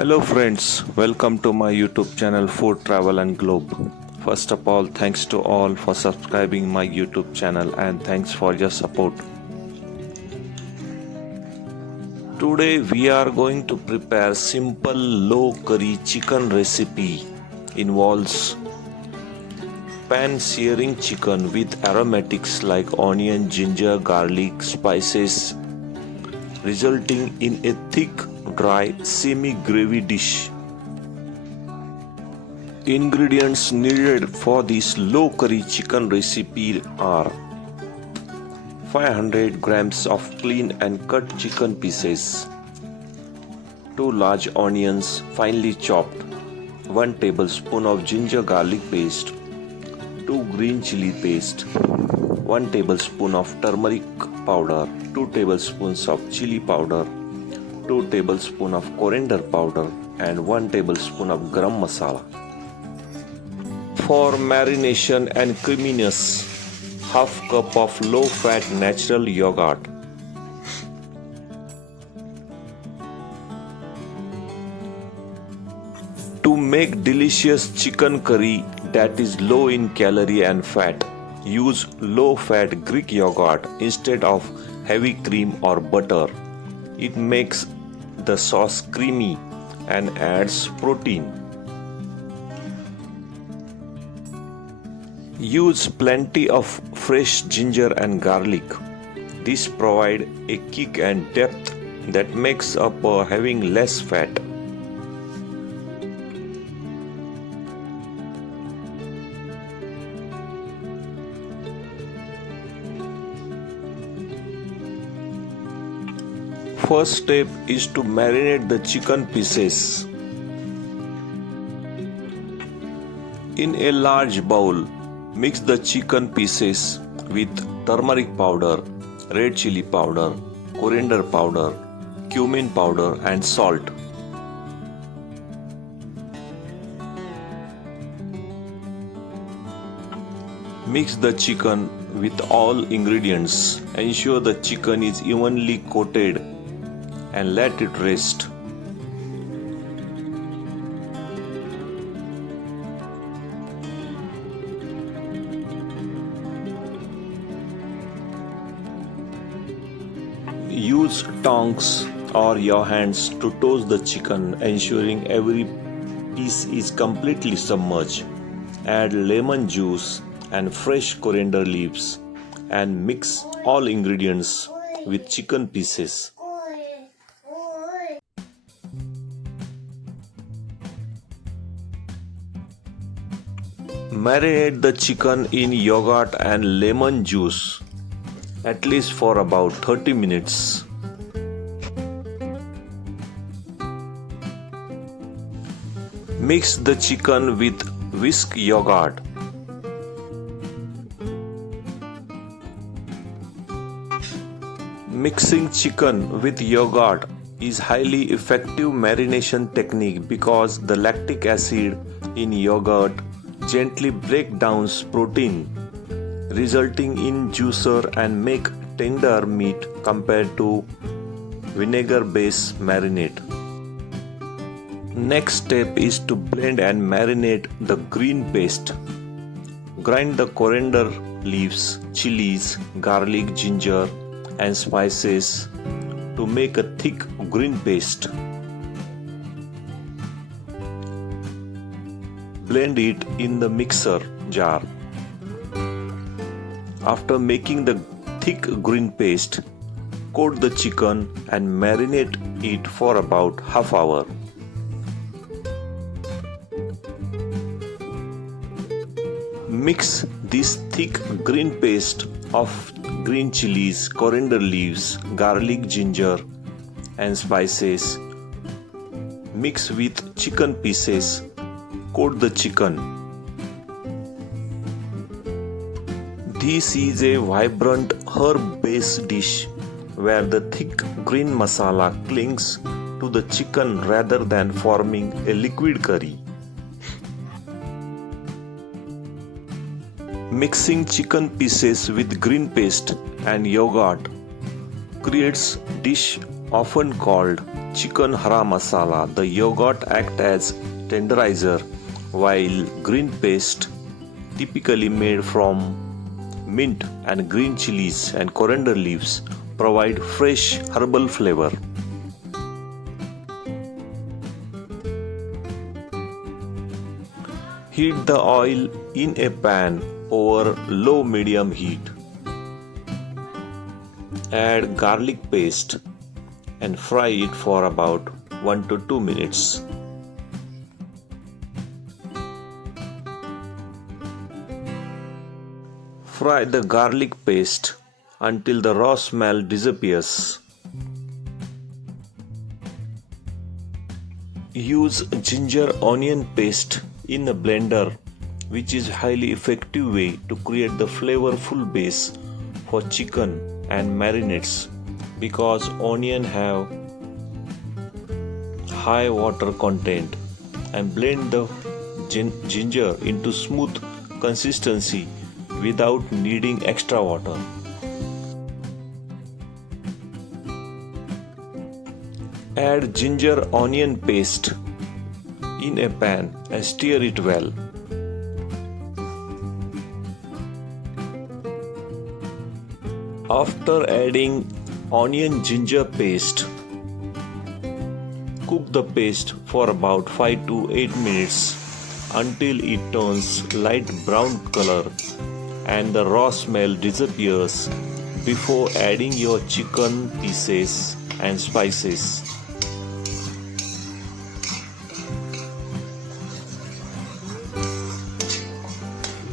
Hello friends, welcome to my YouTube channel Food Travel and Globe. First of all, thanks to all for subscribing my YouTube channel and thanks for your support. Today we are going to prepare simple low curry chicken recipe. Involves pan searing chicken with aromatics like onion, ginger, garlic, spices, resulting in a thick dry semi-gravy dish. Ingredients needed for this low curry chicken recipe are 500 grams of clean and cut chicken pieces, 2 large onions finely chopped, 1 tablespoon of ginger garlic paste, 2 green chilli paste, 1 tablespoon of turmeric powder, 2 tablespoons of chilli powder, 2 tablespoons of coriander powder and 1 tablespoon of garam masala. For marination and creaminess, half cup of low-fat natural yogurt. To make delicious chicken curry that is low in calorie and fat, use low-fat Greek yogurt instead of heavy cream or butter. It makes the sauce creamy and adds protein. Use plenty of fresh ginger and garlic. This provides a kick and depth that makes up having less fat. First step is to marinate the chicken pieces. In a large bowl, mix the chicken pieces with turmeric powder, red chili powder, coriander powder, cumin powder and salt. Mix the chicken with all ingredients. Ensure the chicken is evenly coated and let it rest. Use tongs or your hands to toast the chicken, ensuring every piece is completely submerged. Add lemon juice and fresh coriander leaves and mix all ingredients with chicken pieces. Marinate the chicken in yogurt and lemon juice at least for about 30 minutes. Mix the chicken with whisk yogurt. Mixing chicken with yogurt is highly effective marination technique because the lactic acid in yogurt gently break down protein, resulting in juicer and make tender meat compared to vinegar-based marinade. Next step is to blend and marinate the green paste. Grind the coriander leaves, chilies, garlic, ginger and spices to make a thick green paste. Blend it in the mixer jar. After making the thick green paste, coat the chicken and marinate it for about half hour. Mix this thick green paste of green chilies, coriander leaves, garlic, ginger and spices. Mix with chicken pieces. Coat the chicken. This is a vibrant herb-based dish where the thick green masala clings to the chicken rather than forming a liquid curry. Mixing chicken pieces with green paste and yogurt creates dish Often called chicken hara masala, the yogurt acts as tenderizer, while green paste, typically made from mint and green chilies and coriander leaves, provide fresh herbal flavor. Heat the oil in a pan over low-medium heat. Add garlic paste and fry it for about 1 to 2 minutes. Fry the garlic paste until the raw smell disappears. Use ginger onion paste in a blender, which is a highly effective way to create the flavorful base for chicken and marinades, because onion have high water content, and blend the ginger into smooth consistency without needing extra water. Add ginger onion paste in a pan and stir it well. After adding onion ginger paste, cook the paste for about 5 to 8 minutes until it turns light brown color and the raw smell disappears before adding your chicken pieces and spices.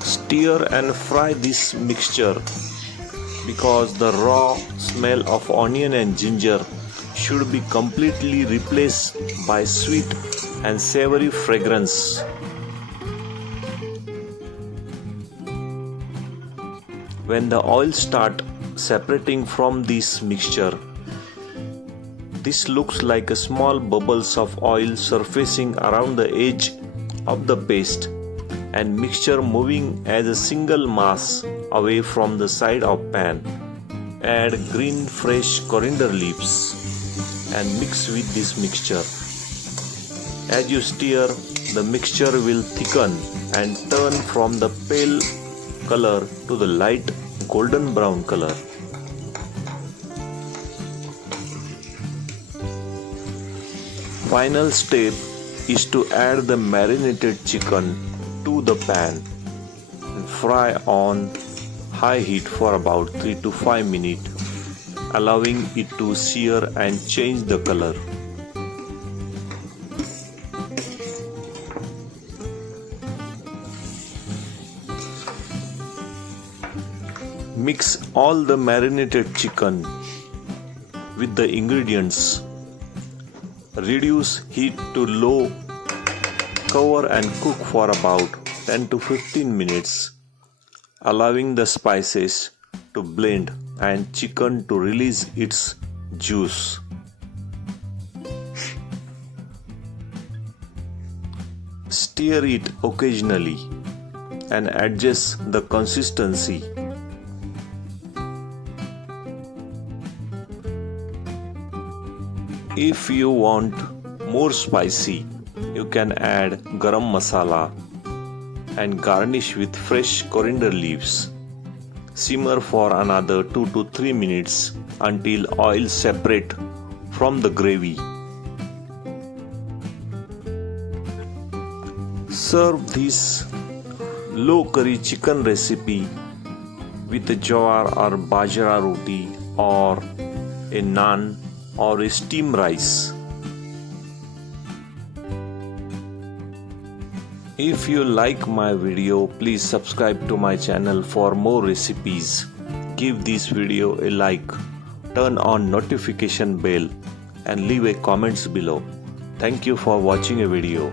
Stir and fry this mixture, because the raw smell of onion and ginger should be completely replaced by sweet and savory fragrance. When the oil starts separating from this mixture, this looks like a small bubbles of oil surfacing around the edge of the paste, and mixture moving as a single mass away from the side of pan. Add green fresh coriander leaves and mix with this mixture. As you stir, the mixture will thicken and turn from the pale color to the light golden brown color. Final step is to add the marinated chicken to the pan and fry on high heat for about 3 to 5 minutes, allowing it to sear and change the color. Mix all the marinated chicken with the ingredients. Reduce heat to low. Cover and cook for about 10 to 15 minutes, allowing the spices to blend and chicken to release its juice. Stir it occasionally and adjust the consistency. If you want more spicy, you can add garam masala and garnish with fresh coriander leaves. Simmer for another 2 to 3 minutes until oil separates from the gravy. Serve this low curry chicken recipe with a jawar or bajra roti or a naan or a steamed rice. If you like my video, please subscribe to my channel for more recipes. Give this video a like, turn on notification bell and leave a comments below. Thank you for watching a video.